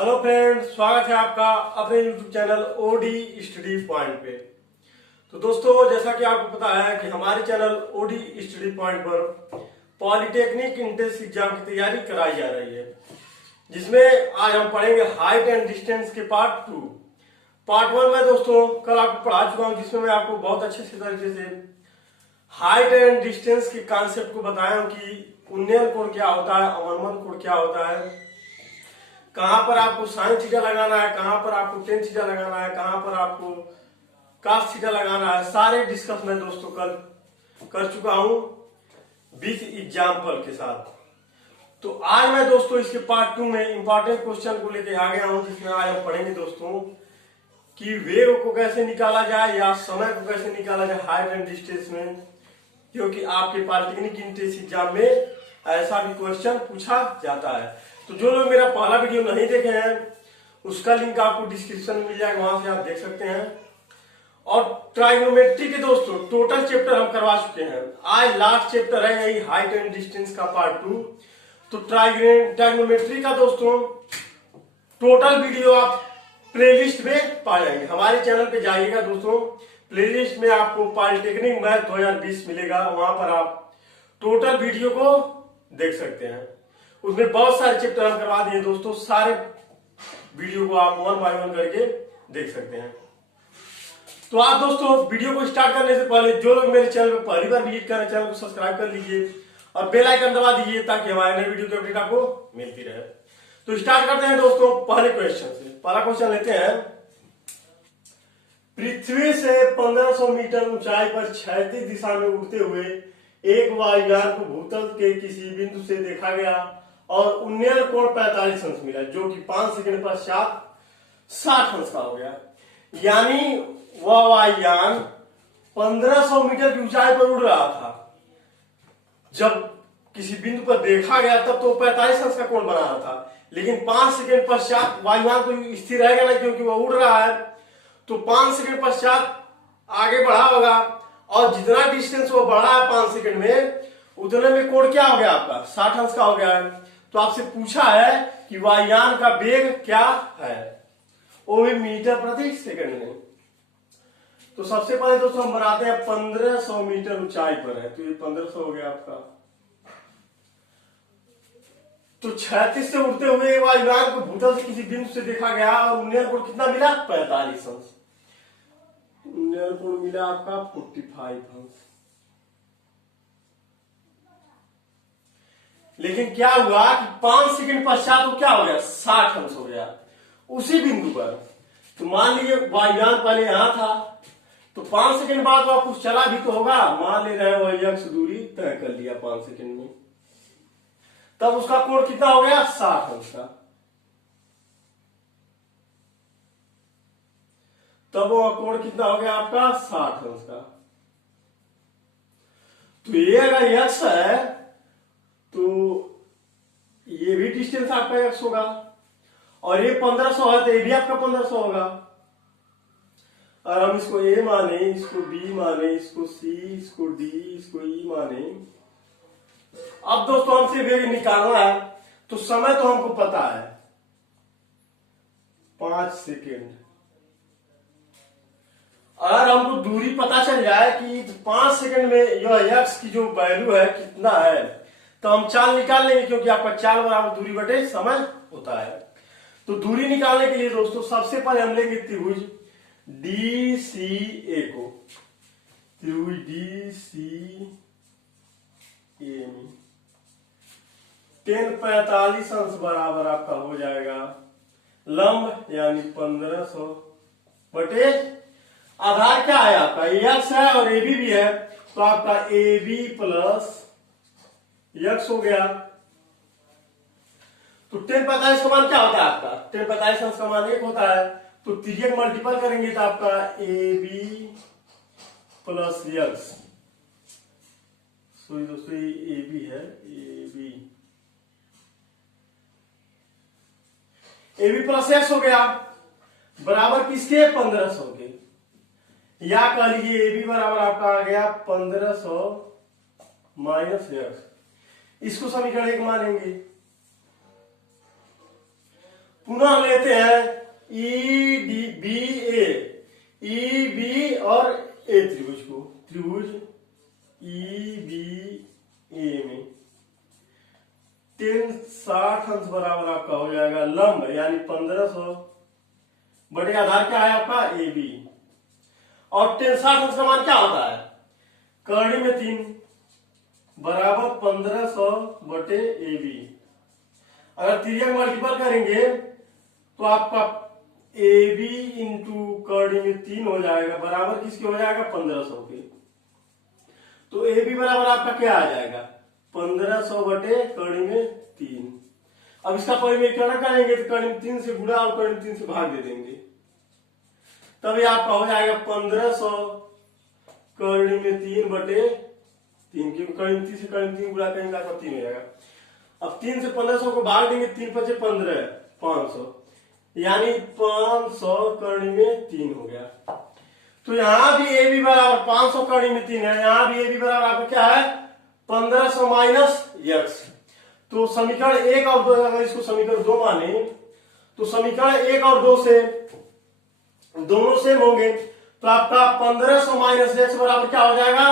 Hello friends, स्वागत है आपका अपने YouTube channel OD study point पे। तो दोस्तों, जैसा कि आपको पता है कि हमारे चैनल ओडी स्टडी पॉइंट पर पॉलिटेक्निक एंट्रेंस एग्जाम की तैयारी कराई जा रही है, जिसमें आज हम पढ़ेंगे हाइट एंड डिस्टेंस के पार्ट 2। पार्ट 1 में दोस्तों कल आपको पढ़ा चुका हूँ, जिसमें मैं आपको बहुत अच्छे से तरीके से हाइट एंड डिस्टेंस के कॉन्सेप्ट को बताया हूँ कि उन्नयन कोण क्या होता है, अवनमन कोण क्या होता है, कहां पर आपको साइन थीटा लगाना है, कहां पर आपको टेन थीटा लगाना है, कहां पर आपको कास थीटा लगाना है, सारे डिस्कस मैं दोस्तों कल कर चुका हूं विथ एग्जाम्पल के साथ। तो आज मैं दोस्तों इसके पार्ट 2 में इंपॉर्टेंट क्वेश्चन को लेकर आ गया हूं, जिसमें आज हम पढ़ेंगे दोस्तों कि वेग को कैसे निकाला जाए या समय को कैसे निकाला जाए हाइट एंड डिस्टेंस में, क्योंकि आपके पॉलिटेक्निक एंट्रेंस एग्जाम में ऐसा भी क्वेश्चन पूछा जाता है। तो जो लोग मेरा पहला वीडियो नहीं देखे हैं उसका लिंक आपको डिस्क्रिप्शन में मिल जाएगा, वहां से आप देख सकते हैं। और ट्राइगोनोमेट्री के दोस्तों टोटल चैप्टर हम करवा चुके हैं, आज लास्ट चैप्टर है यही हाइट एंड डिस्टेंस का पार्ट 2। तो ट्राइगोनोमेट्री का दोस्तों टोटल वीडियो आप प्लेलिस्ट में पा जाएंगे। हमारे चैनल पे जाइएगा दोस्तों, प्लेलिस्ट में आपको पॉलिटेक्निक मैथ 2020 मिलेगा, वहां पर आप टोटल वीडियो को देख सकते हैं। उसमें बहुत सारे चैप्टर हम करवा दिए दोस्तों, सारे वीडियो को आप 1 बाय 1 करके देख सकते हैं। तो आप दोस्तों वीडियो को स्टार्ट करने से पहले जो लोग मेरे चैनल पर पहली बार विजिट कर रहे हैं, चैनल को सब्सक्राइब कर लीजिए और बेल आइकन दबा दीजिए ताकि हमारे नए वीडियो की अपडेट आपको मिलती रहे। तो स्टार्ट करते हैं दोस्तों पहले क्वेश्चन से। पहला क्वेश्चन लेते हैं, पृथ्वी से 1500 मीटर ऊंचाई पर क्षैतिज दिशा में उड़ते हुए एक वायुयान को भूतल के किसी बिंदु से देखा गया और उन्नयन कोण 45 अंश मिला, जो कि 5 सेकंड पश्चात 60 अंश का हो गया। यानी वह वायुयान 1500 मीटर की ऊंचाई पर उड़ रहा था, जब किसी बिंदु पर देखा गया तब तो 45 अंश का कोण बना रहा था, लेकिन 5 सेकंड पश्चात वायुयान तो स्थिर रहेगा ना, क्योंकि वह उड़ रहा है। तो 5 सेकंड पश्चात आगे बढ़ा होगा और जितना डिस्टेंस वो बढ़ा है 5 सेकंड में, उतने में कोण क्या हो गया आपका 60 अंश का हो गया है। तो आपसे पूछा है कि वायुयान का वेग क्या है, वो भी मीटर प्रति सेकंड में। तो सबसे पहले दोस्तों हम बनाते हैं 1500 मीटर ऊंचाई पर है, तो ये 1500 हो गया आपका। तो 36 से उड़ते हुए वायुयान को भूतल से किसी बिंदु से देखा गया और उन्नयन कोण कितना मिला 45 अंश। उन्नयन कोण मिला आपका 45 अंश। लेकिन क्या हुआ कि 5 सेकंड पश्चात वो क्या हो गया 60 अंश हो गया उसी बिंदु पर। तो मान लीजिए वायुयान पहले यहां था, तो 5 सेकंड बाद वह कुछ चला भी तो होगा, मान ले रहे हैं वह यक्ष दूरी तय कर लिया 5 सेकंड में, तब उसका कोण कितना हो गया 60 अंश का। तब वह कोण कितना हो गया आपका 60 अंश का। तो ये अगर यक्ष है तो ये भी डिस्टेंस आपका यक्ष होगा, और ये 1500 है तो ये भी आपका 1500 होगा। और हम इसको ए माने, इसको बी माने, इसको सी, इसको डी, इसको ई माने। अब दोस्तों हमसे वेग निकालना है, तो समय तो हमको पता है 5 सेकेंड। अगर हमको दूरी पता चल जाए कि 5 सेकंड में यह एक्स की जो वैल्यू है कितना है, तो हम चाल निकाल लेंगे, क्योंकि आपका चाल बराबर दूरी बटे समय होता है। तो दूरी निकालने के लिए दोस्तों सबसे पहले हम लेंगे त्रिभुज DCA को, त्रिभुज DCA में 10 45 अंश बराबर आपका हो जाएगा लंब, यानी 1500 बटे आधार क्या है आपका यक्स है और AB भी है, तो आपका AB प्लस यक्स हो गया। तो 10 45 का मान क्या होता है आपका 10 45 अंश का मान 1 होता है, तो तिर्यक मल्टीपल करेंगे तो आपका AB प्लस यक्स, सॉरी दोस्तों ये AB है, AB प्लस यक्स हो गया बराबर किसके 1500 के, या कह लीजिए AB बराबर आपका आ गया 1500 माइनस यक्स। इसको समीकरण 1 मानेंगे पुनः हम लेते हैं ई डी बी ए, ई बी और ए त्रिभुज को, त्रिभुज ई बी ए में 360 अंश बराबर आपका हो जाएगा लंब यानी 1500 बटे आधार क्या है आपका ए बी। और 360 अंश का मान क्या होता है, करनी में 3 बराबर 1500 बटे ए बी। अगर तिर्यक मल्टीपल करेंगे तो आपका ए बी इंटू करनी में 3 हो जाएगा बराबर किसके हो जाएगा 1500 के। तो ए बी बराबर आपका क्या आ जाएगा 1500 बटे करनी में 3। अब इसका परिमेयकरण करेंगे तो करनी में 3 से गुणा और करनी में 3 से भाग दे देंगे, तभी आपका हो जाएगा 1500 करनी में 3 बटे 3, क्योंकि करनी में 3 से करनी में 3 गुणा करेंगे आपका 3 हो जाएगा। अब 3 से 1500 को भाग देंगे, 3 5 15 500 यानी 500 करनी में 3 हो गया। तो यहां भी ए बी बराबर 500 करनी में 3 है, यहां भी ए बी बराबर आपका क्या है 1500 माइनस यक्स। तो समीकरण 1 और 2, अगर इसको समीकरण 2 माने तो समीकरण 1 और 2 से दोनों सेम होंगे, तो आपका 1500 माइनस एक्स बराबर क्या हो जाएगा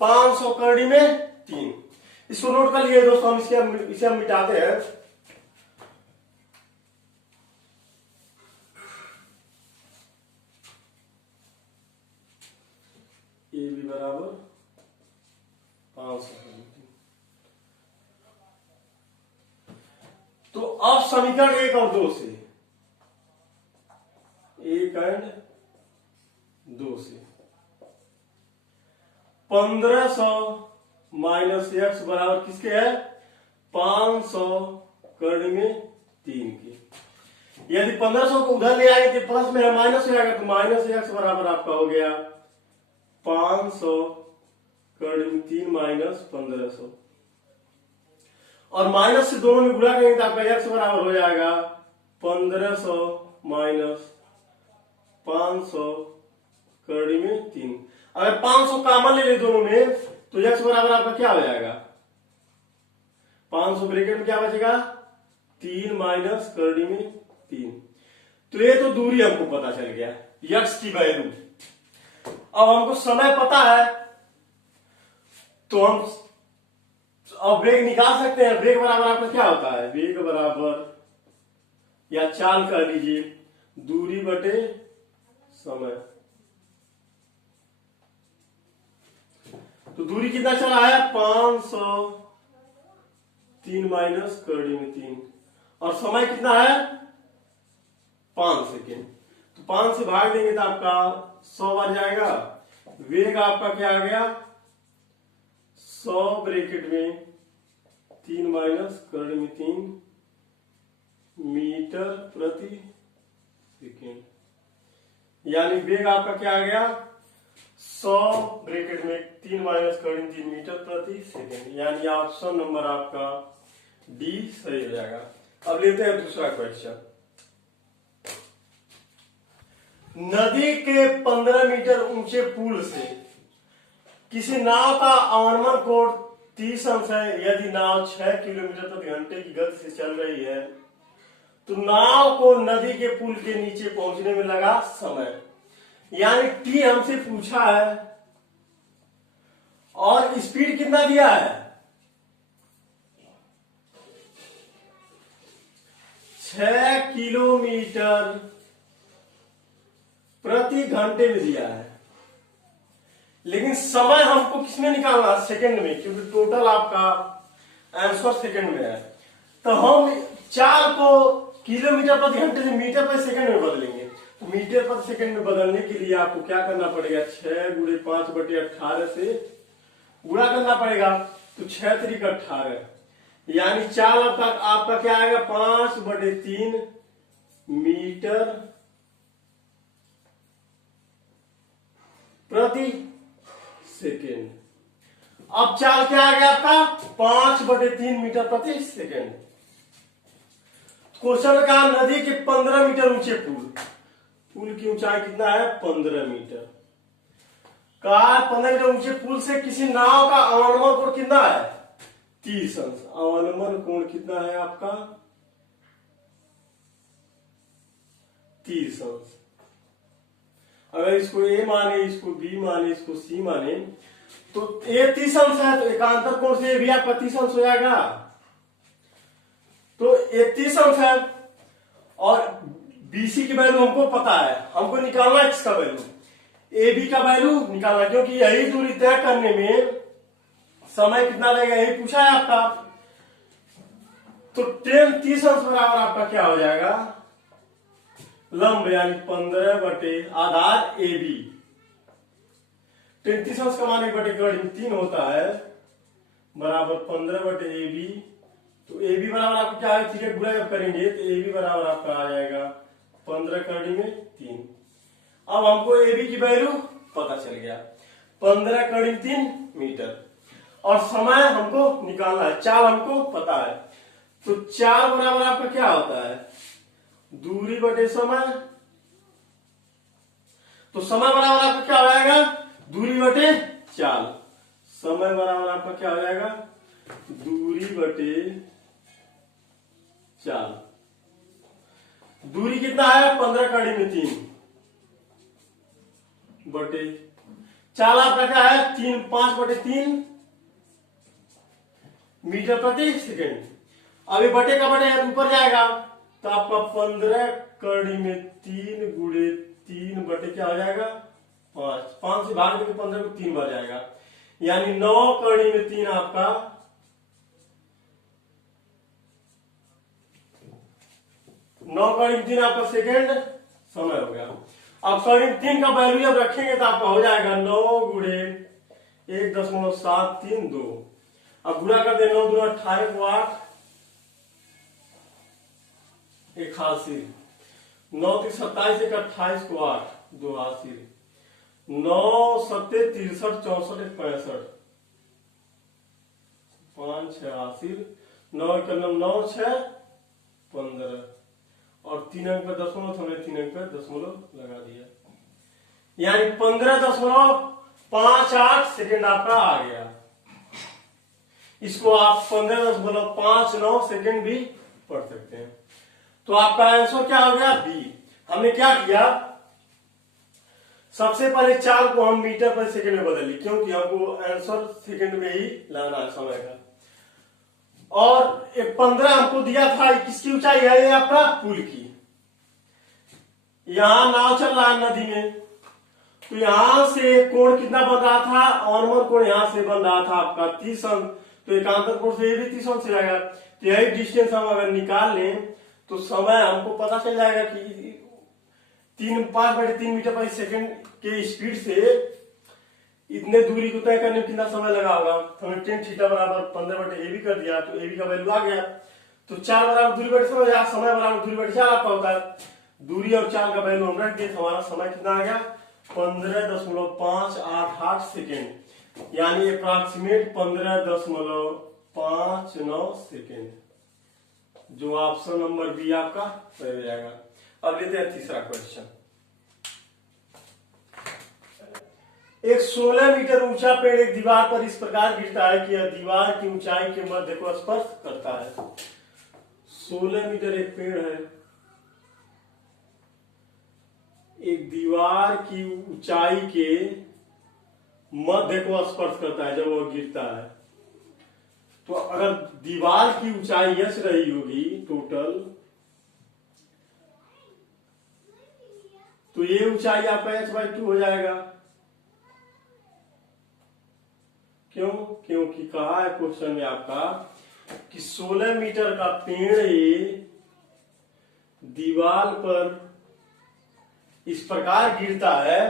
500 करनी में 3। इसको नोट कर लिए दोस्तों, हम इसे हम मिटाते हैं। ए बी बराबर 500। तो अब समीकरण 1 और 2 से, 1 और 2 से 1500 माइनस एक्स बराबर किसके है 500 करनी में 3 के। यदि 1500 को उधर ले आएंगे तो प्लस में माइनस हो जाएगा, तो माइनस एक्स बराबर आपका हो गया 500 करनी में 3 माइनस 1500, और माइनस से दोनों में गुणा करेंगे तो आपका एक्स बराबर हो जाएगा 1500 माइनस 500 करनी में 3। अगर 500 कॉमन ले ले दोनों में तो एक्स बराबर आपका क्या हो जाएगा 500 ब्रैकेट में क्या बचेगा 3 माइनस करनी में 3। तो ये तो दूरी हमको पता चल गया यक्स की वैल्यू। अब हमको समय पता है तो हम अब वेग निकाल सकते हैं। वेग बराबर आपका क्या होता है, वेग बराबर या चाल कह लीजिए दूरी बटे समय। तो दूरी कितना चला है 500, 3 माइनस करनी में 3, और समय कितना है 5 सेकेंड। तो 5 से भाग देंगे तो आपका 100 बन जाएगा। वेग आपका क्या आ गया 100 ब्रैकेट में 3 माइनस करनी में 3 मीटर प्रति सेकेंड, यानी वेग आपका क्या आ गया 100 ब्रैकेट में 3 माइनस करनी में 3 मीटर प्रति सेकेंड, यानी ऑप्शन नंबर आपका डी सही हो जाएगा। अब लेते हैं दूसरा क्वेश्चन। नदी के 15 मीटर ऊंचे पुल से किसी नाव का अवनमन कोण 30 अंश है। यदि नाव 6 किलोमीटर प्रति घंटे की गति से चल रही है तो नाव को नदी के पुल के नीचे पहुंचने में लगा समय, यानी टी हमसे पूछा है और स्पीड कितना दिया है 6 किलोमीटर प्रति घंटे में दिया है, लेकिन समय हमको किसमें निकालना है सेकंड में, क्योंकि टोटल आपका आंसर सेकंड में है। तो हम चाल को किलोमीटर प्रति घंटे से मीटर प्रति सेकंड में बदलेंगे। तो मीटर प्रति सेकंड में बदलने के लिए आपको क्या करना पड़ेगा 6 गुणे 5 बटे 18 से गुणा करना पड़ेगा। तो 6 3 18, यानी चाल आपका क्या आएगा 5 बटे 3 मीटर प्रति सेकेंड। अब चाल क्या आ गया आपका 5 बटे 3 मीटर प्रति सेकेंड। क्वेश्चन का नदी के 15 मीटर ऊंचे पुल की ऊंचाई कितना है 15 मीटर का 15 मीटर ऊंचे पुल से किसी नाव का अवनमन कोण कितना है 30 अंश। अवनमन कोण कितना है आपका 30 अंश। अगर इसको ए माने, इसको बी माने, इसको सी माने, तो ए 30 अंश है, तो एकांतर कोण से भी आपका 30 अंश हो जाएगा। तो ए 30 अंश है और बीसी की वैल्यू हमको पता है, हमको निकालना है किसका वैल्यू, ए बी का वैल्यू निकालना, क्योंकि यही दूरी तय करने में समय कितना लगेगा यही पूछा है आपका। तो tan 30 अंश बराबर आपका क्या हो जाएगा, लंब यानी 15 बटे आधार ए बी। tan 30 अंश का मान 1/3 होता है बराबर 15 बटे ए बी। तो ए बी बराबर आपको क्या है, थीटा गुणा जब करेंगे तो ए बी बराबर आपका आ जाएगा 15/3। अब हमको ए बी की वैल्यू पता चल गया, 15/3 मीटर। और समय हमको निकालना है, चाल हमको पता है। तो चाल बराबर आपका क्या होता है, दूरी बटे समय। तो समय बराबर आपका क्या हो जाएगा, दूरी बटे चाल। समय बराबर आपका क्या हो जाएगा, दूरी बटे चाल। दूरी कितना है, 15/3 बटे चाल आपका क्या है, 5/3 मीटर प्रति सेकेंड। अभी बटे का बटे है तो ऊपर जाएगा, तो आपका 15/3 गुणे 3 बटे क्या हो जाएगा 5। 5 से भाग देंगे 15 को 3 बार जाएगा, यानी 9/3 आपका 9/3 आपका सेकेंड समय हो गया। अब 3 का वैल्यू जब रखेंगे तो आपका हो जाएगा 9 गुणे 1.732। अब गुणा कर दे, 9 दूना 28 को 8 81, 9 3 27 1 28 को 8 82, 9 7 63 64 1 65 5 86, 9 1 9 6 15 और 3 अंक पर दशमलव, हमने 3 अंक पर दशमलव लगा दिया, यानी 15.58 सेकेंड आपका आ गया। इसको आप 15.59 सेकेंड भी पढ़ सकते हैं। तो आपका आंसर क्या हो गया, बी। हमने क्या किया, सबसे पहले चाल को हम मीटर पर सेकेंड में बदल ली, क्योंकि हमको आंसर सेकेंड में ही लाना है समय का। और 15 हमको दिया था, किसकी ऊंचाई है, ये आपका पुल की। यहां नाव चल रहा है नदी में, तो यहां से कोण कितना बन रहा था, ऑनवर कोण यहां से बन रहा था आपका 30 अंश। तो एकांतर कोण से ये भी 30 अंश आएगा। तो यही डिस्टेंस हम अगर निकाल लें तो समय हमको पता चल जाएगा कि 5/3 मीटर पर सेकेंड के स्पीड से इतने दूरी को तय करने में कितना समय लगा होगा। तो हमने tan थीटा बराबर 15 बटे ए बी कर दिया, तो ए बी का वैल्यू आ गया। तो चाल बराबर दूरी बटे समय बराबर दूरी बटे चाल आपका होता है। दूरी और चाल का वैल्यू हम रख दिए, हमारा समय कितना आ गया 15.588 सेकेंड, यानी अप्रॉक्सीमेट 15.59 सेकेंड, जो ऑप्शन नंबर बी आपका सही हो जाएगा। अब लेते हैं तीसरा क्वेश्चन। एक 16 मीटर ऊंचा पेड़ एक दीवार पर इस प्रकार गिरता है कि यह दीवार की ऊंचाई के मध्य को स्पर्श करता है। 16 मीटर एक पेड़ है, एक दीवार की ऊंचाई के मध्य को स्पर्श करता है जब वो गिरता है। तो अगर दीवार की ऊंचाई यस रही होगी टोटल, तो ये ऊंचाई आपका h/2 हो जाएगा। क्यों, क्योंकि कहा है क्वेश्चन में आपका कि 16 मीटर का पेड़ दीवार पर इस प्रकार गिरता है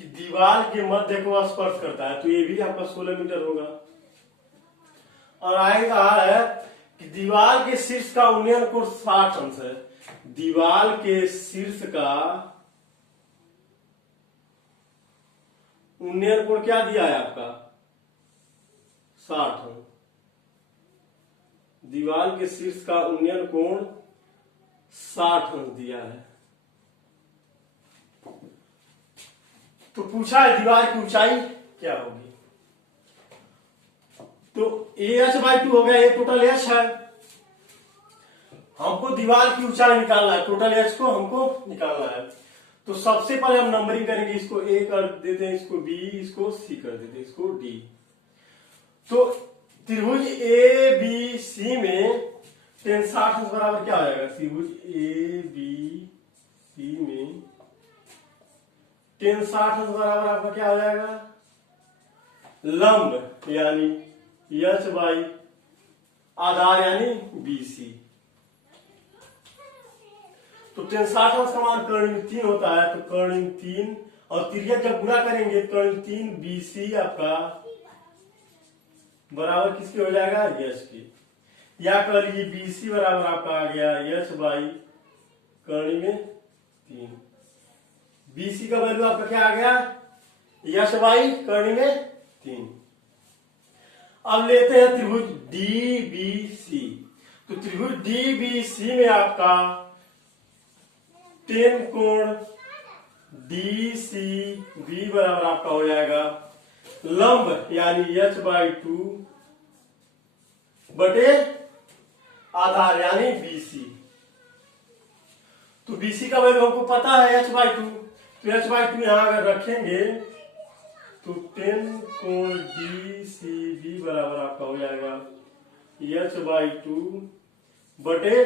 कि दीवार के मध्य को स्पर्श करता है, तो ये भी आपका 16 मीटर होगा। और आगे कहा है कि दीवार के शीर्ष का उन्नयन कोण 60 अंश है। दीवार के शीर्ष का उन्नयन कोण क्या दिया है आपका 60 अंश। दीवार के शीर्ष का उन्नयन कोण 60 अंश दिया है। तो पूछा है दीवार की ऊंचाई क्या होगी। तो ए h/2 हो गया, ये टोटल h है। हमको दीवार की ऊंचाई निकालना है, टोटल एच को हमको निकालना है। तो सबसे पहले हम नंबरिंग करेंगे, इसको ए कर देते हैं, इसको बी, इसको सी कर देते हैं, इसको डी। तो त्रिभुज ए बी सी में tan 60 अंश बराबर क्या हो जाएगा? त्रिभुज ए बी सी में tan 60 अंश बराबर आपका क्या हो जाएगा? लंब यानी एच बाई आधार यानी बी सी। तो tan 60 अंश का मान कर्ण में 3 होता है, तो कर्ण में 3 और त्रिज्या जब गुणा करेंगे कर्ण में 3 बी सी आपका बराबर किसके हो जाएगा? एच के। या कह लीजिए बी सी बराबर आपका आ गया एच बाई कर्ण में 3। बी सी का वैल्यू आपका क्या आ गया? एच बाई कर्ण में 3। अब लेते हैं त्रिभुज डी बी सी। तो त्रिभुज डी बी सी में आपका tan कोण डी सी बी बराबर आपका हो जाएगा लंब यानी एच बाई 2 बटे आधार यानी बी सी। तो बी सी का वैल्यू हमको पता है एच बाई 2, तो एच बाई 2 यहां अगर रखेंगे तो tan कोण डी सी बी बराबर आपका हो जाएगा एच बाई 2 बटे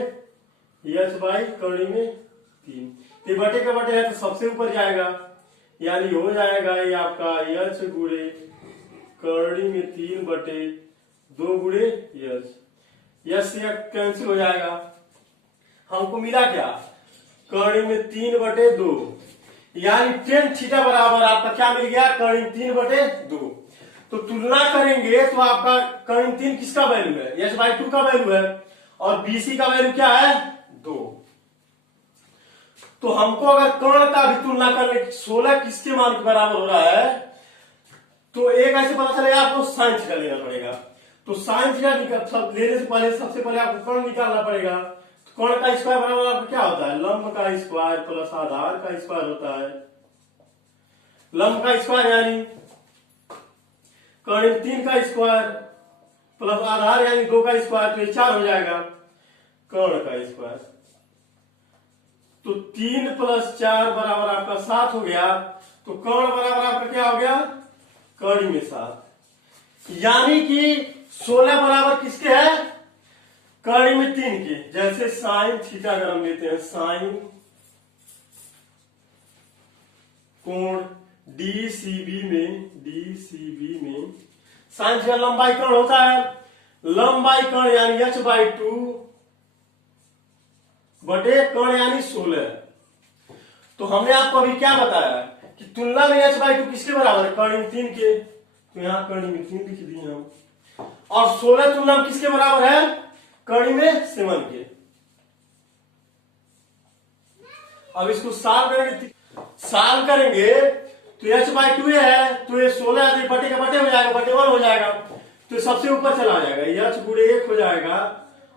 एच बाई कर्ण में 3। ये बटे का बटे है तो सबसे ऊपर जाएगा, यानी हो जाएगा ये आपका एच गुणे कर्ण में 3 बटे 2 गुणे एच। एच से कैंसिल हो जाएगा, हमको मिला क्या? कर्ण में 3 बटे 2, यानी tan थीटा बराबर आपका क्या मिल गया? कर्ण में 3 बटे 2। तो तुलना करेंगे तो आपका कर्ण में 3 किसका वैल्यू है? एच बाई 2 का वैल्यू है, और बीसी का वैल्यू क्या है? 2। तो हमको अगर कर्ण का भी तुलना करने 16 किसके मान के बराबर हो रहा है, तो एक ऐसे पता चलेगा आपको साइन थीटा लेना पड़ेगा। तो साइन थीटा लेने से पहले सबसे पहले आपको कर्ण निकालना पड़ेगा। तो कर्ण का स्क्वायर बराबर आपको क्या होता है? लंब का स्क्वायर प्लस आधार का स्क्वायर होता है। लंब का स्क्वायर यानी कर्ण 3 का स्क्वायर प्लस आधार यानी 2 का स्क्वायर, तो ये 4 हो जाएगा कर्ण का स्क्वायर। तो 3 प्लस 4 बराबर आपका 7 हो गया। तो कर्ण बराबर आपका क्या हो गया? कर्ण में 7, यानी कि 16 बराबर किसके है? कर्ण में 3 के। जैसे साइन थीटा अगर हम लेते हैं, साइन कोण डीसीबी में साइन थीटा लंबाई कर्ण होता है। लंबाई कर्ण यानी एच बाई 2 बटे कर्ण यानी 16। तो हमने आपको अभी क्या बताया कि तुलना में एच बाई 2 किसके बराबर है? कर्ण में 3 के। तो यहां कर्ण में 3 लिख दिए हम, और 16 तुलना में किसके बराबर है? कर्ण में 7 के। अब इसको साल करेंगे तो एच बाई 2 है, तो ये 16 बटे का बटे हो जाएगा, बटे 1 हो जाएगा, तो सबसे ऊपर चला जाएगा, एच गुणे 1 हो जाएगा,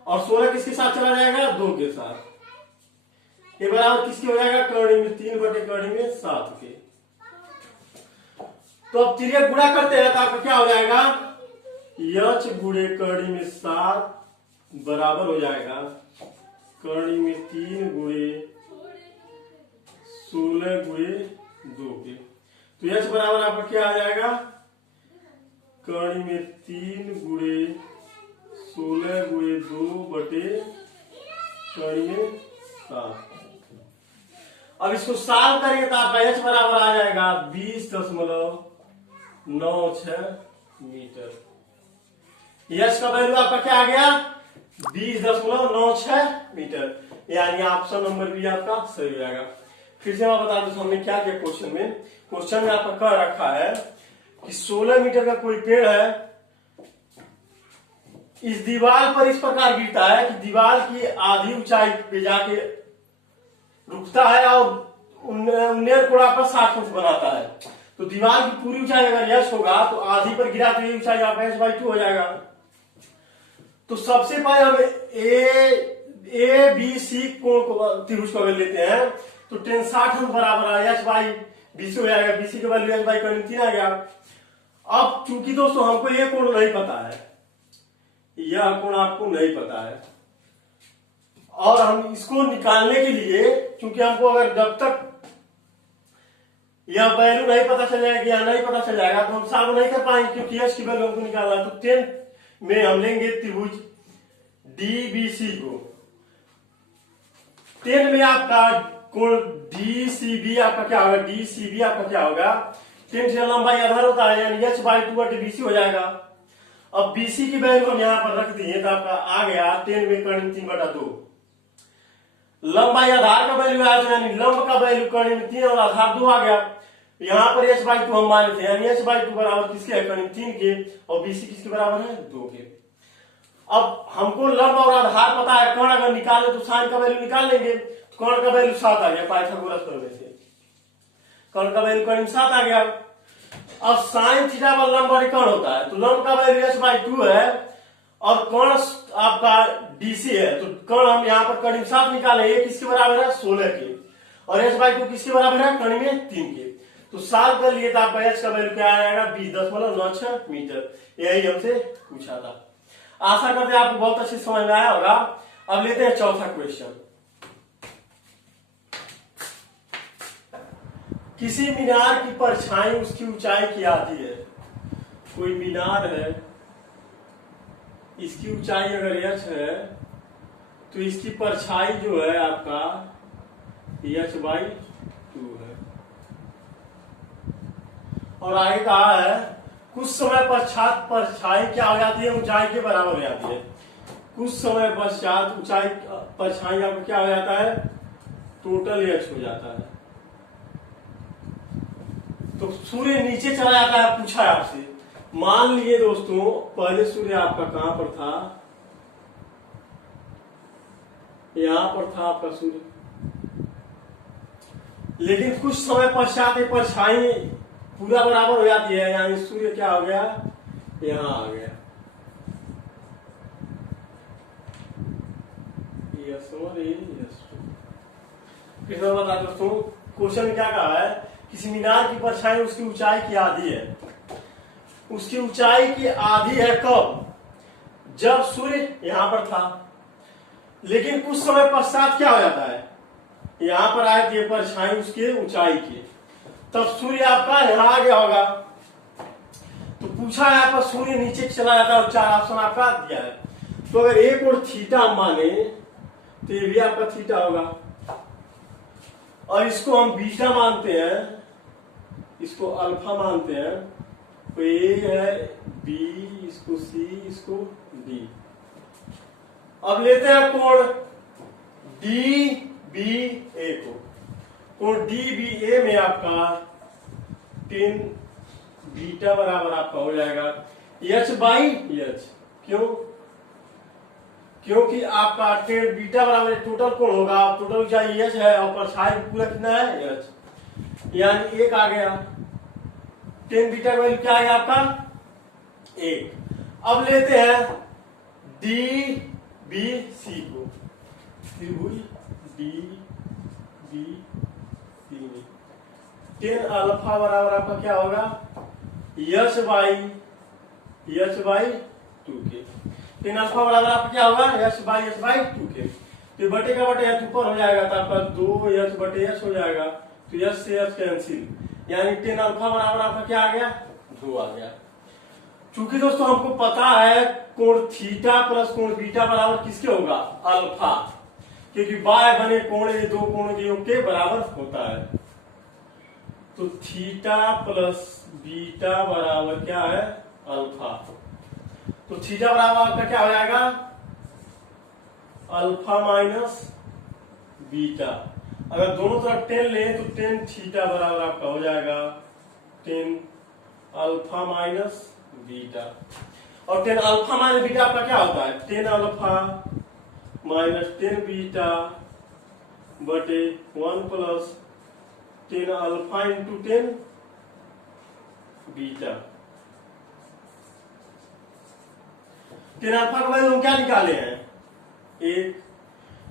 और 16 किसके साथ चला जाएगा? 2 के साथ। ये बराबर किसके हो जाएगा? कर्ण में 3 बटे कर्ण में 7 के। तो अब त्रिज्या गुणा करते हैं तो आपका क्या हो जाएगा? एच गुणे कर्ण में 7 बराबर हो जाएगा कर्ण में 3 गुणे 16 गुणे 2 के। तो एच बराबर आपका क्या आ जाएगा? कर्ण में 3 गुणे 16 गुणे 2 बटे कर्ण में 7। अब इसको साल करेंगे तो आपका एच बराबर आ जाएगा 20.96 मीटर। एच का वैल्यू आपका क्या आ गया? 20.96 मीटर, यानी ऑप्शन नंबर बी आपका सही हो जाएगा। फिर से मैं बता दूं हमने क्या किया क्वेश्चन में। क्वेश्चन में आपका कह रखा है कि 16 मीटर का कोई पेड़ है, इस दीवार पर इस प्रकार गिरता है कि दीवार की आधी ऊंचाई पे जाके रुकता है और उन्नेर कोण आपका 60 अंश बनाता है। तो दीवार की पूरी ऊंचाई अगर एच होगा तो आधी पर गिरा तो ये ऊंचाई आपका एच बाई 2 हो जाएगा। तो सबसे पहले हम ए बी सी कोण को त्रिभुज को अगर लेते हैं तो tan 60 अंश बराबर है एच बाई बी सी हो जाएगा। बीसी का वैल्यू एच बाई कर्ण 3 आ गया। अब चूंकि दोस्तों हमको ये कोण नहीं पता है, यह कोण आपको नहीं पता है, और हम इसको निकालने के लिए, क्योंकि हमको अगर जब तक यह वैल्यू नहीं पता चल जाएगी या नहीं पता चल जाएगा तो हम सॉल्व नहीं कर पाएंगे, क्योंकि यश की वैल्यू हमको निकालना है। तो 10 में हम लेंगे त्रिभुज डीबीसी को। 10 में आपका कोण डीसीबी आपका क्या होगा, डीसीबी आपका क्या होगा, 10 से लंबाई आधार होता है, यानी h/2/BC हो जाएगा। अब BC की वैल्यू हम यहाँ पर रख दिए तो आपका आ गया 10 में कर्ण 3/2। लंबाई आधार का वैल्यू आया तो यानी लंब का वैल्यू कर्ण में 3 और आधार 2 आ गया। यहाँ पर h/2 हम माने थे, यानी h/2 बराबर किसके है, कर्ण 3 के, और BC किसके बराबर है, 2 के। अब हमको लंब और आधार पता है, कर्ण अगर निकाले तो साइन का वैल्यू निकाल लेंगे। कर्ण का वैल्यू 7 आ गया पाइथागोरस प्रमेय से, कर्ण का वैल्यू कर्ण 7 आ गया। अब साइन थीटा पर लंब और कर्ण होता है, तो लंब का वैल्यू h/2 है और कर्ण आपका DC है, तो कर्ण हम यहाँ पर कर्ण 7 निकाले, ये किसके बराबर है, 16 के, और h/2 किसके बराबर है, कर्ण में 3 के। तो सॉल्व कर लिए तो आपका h का वैल्यू क्या आएगा, 20.96 मीटर। यही हमसे पूछा था। आशा करते हैं आपको बहुत अच्छे समझ में आया होगा। अब लेते हैं चौथा क्वेश्चन। किसी मीनार की परछाई उसकी ऊंचाई की आधी है। कोई मीनार है, इसकी ऊंचाई अगर h है तो इसकी परछाई जो है आपका h/2 है। और आगे कहा है कुछ समय पश्चात परछाई क्या हो जाती है, ऊंचाई के बराबर हो जाती है। कुछ समय पश्चात ऊंचाई परछाई आपको क्या हो जाता है, टोटल h हो जाता है। तो सूर्य नीचे चला जाता है, पूछा है आपसे। मान लिए दोस्तों पहले सूर्य आपका कहां पर था, यहां पर था आपका सूर्य, लेकिन कुछ समय पश्चात परछाई पूरा बराबर हो जाती है, यानी सूर्य क्या हो गया, यहां आ गया। फिर बता दोस्तों क्वेश्चन में क्या कहा है, किसी मीनार की परछाई उसकी ऊंचाई की आधी है। उसकी ऊंचाई की आधी है कब, जब सूर्य यहां पर था, लेकिन कुछ समय पश्चात क्या हो जाता है, यहां पर आए थे परछाई उसके ऊंचाई की, तब सूर्य आपका यहां आ गया होगा। तो पूछा है आपका सूर्य नीचे चला जाता है और 4 ऑप्शन आपका दिया है। तो अगर एक और थीटा माने तो ये भी आपका थीटा होगा, और इसको हम बीटा मानते हैं, इसको अल्फा मानते हैं, तो ये है बी, इसको सी, इसको डी। अब लेते हैं कोण डी बी ए को। कोण डी बी ए में आपका 10 बीटा बराबर आपका हो जाएगा h/h। क्यों, क्योंकि आपका 10 बीटा बराबर टोटल कोण होगा, टोटल ऊंचाई h है और परछाई पूरा कितना है h, यानी 1 आ गया। 10 बीटा का वैल्यू क्या है आपका 1। अब लेते हैं डी बी सी को, त्रिभुज डी बी सी में 10 अल्फा बराबर आपका क्या होगा h/2 के। 10 अल्फा बराबर आपका क्या होगा h/2 के। तो बटे का बटे h ऊपर हो जाएगा तो आपका 2h/h हो जाएगा, तो h से h कैंसिल, यानी 10 अल्फा बराबर आपका क्या आ गया 2 आ गया। चूंकि दोस्तों हमको पता है कोण थीटा प्लस कोण बीटा बराबर किसके होगा, अल्फा, क्योंकि बाय बने कोण ये दो कोणों के योग के बराबर होता है। तो थीटा प्लस बीटा बराबर क्या है अल्फा। तो थीटा बराबर आपका क्या हो जाएगा अल्फा माइनस बीटा। अगर दोनों तरफ 10 ले तो 10 थीटा बराबर आपका हो जाएगा 10 अल्फा माइनस बीटा। और 10 अल्फा माइनस बीटा आपका क्या होता है 10 अल्फा माइनस 10 बीटा बटे 1 plus 10 alpha into 10 beta. 10 alpha का वैल्यू हम क्या निकाले हैं 1,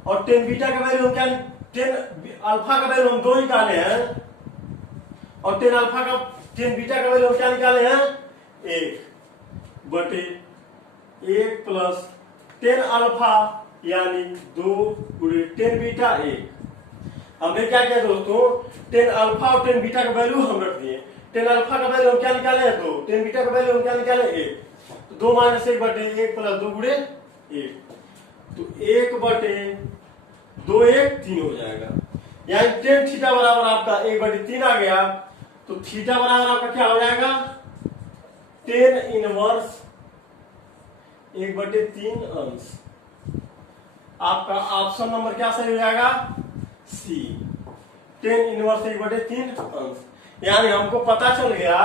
और 10 बीटा का वैल्यू हम क्या 10 अल्फा का वैल्यू हम 2 निकाले हैं, और 10 बीटा का वैल्यू हम क्या निकाले हैं 1 बटे 1 प्लस 10 अल्फा यानी 2 गुणे 10 बीटा 1। हमने क्या किया दोस्तों, 10 अल्फा और 10 बीटा का वैल्यू हम रख दिए। 10 अल्फा का वैल्यू हम क्या निकाले हैं 2, 10 बीटा का वैल्यू हम क्या निकाले 1। तो 2 माइनस 1 बटे 1 प्लस 2 गुणे 1, तो 1 बटे 2 1 3 हो जाएगा। यानी टेन थीटा बराबर आपका 1 बटे 3 आ गया। तो थीटा बराबर आपका क्या हो जाएगा 10 इनवर्स 1 बटे 3 अंश। आपका ऑप्शन नंबर क्या सही हो जाएगा सी, 10 इनवर्स 1 बटे 3 अंश। यानी हमको पता चल गया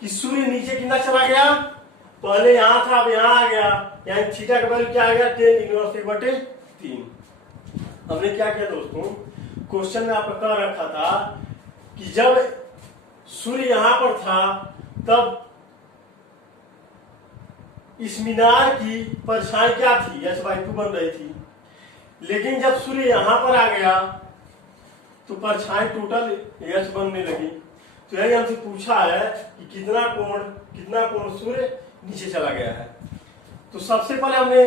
कि सूर्य नीचे कितना चला गया, पहले यहां था अब यहां आ गया, यानी थीटा का वैल्यू क्या आ गया 10 इनवर्स 1 बटे 3। हमने क्या किया दोस्तों, क्वेश्चन में आपका कह रखा था कि जब सूर्य यहां पर था तब इस मीनार की परछाई क्या थी h/2 बन रही थी, लेकिन जब सूर्य यहां पर आ गया तो परछाई टोटल h बनने लगी। तो यही हमसे पूछा है कि कितना कोण सूर्य नीचे चला गया है। तो सबसे पहले हमने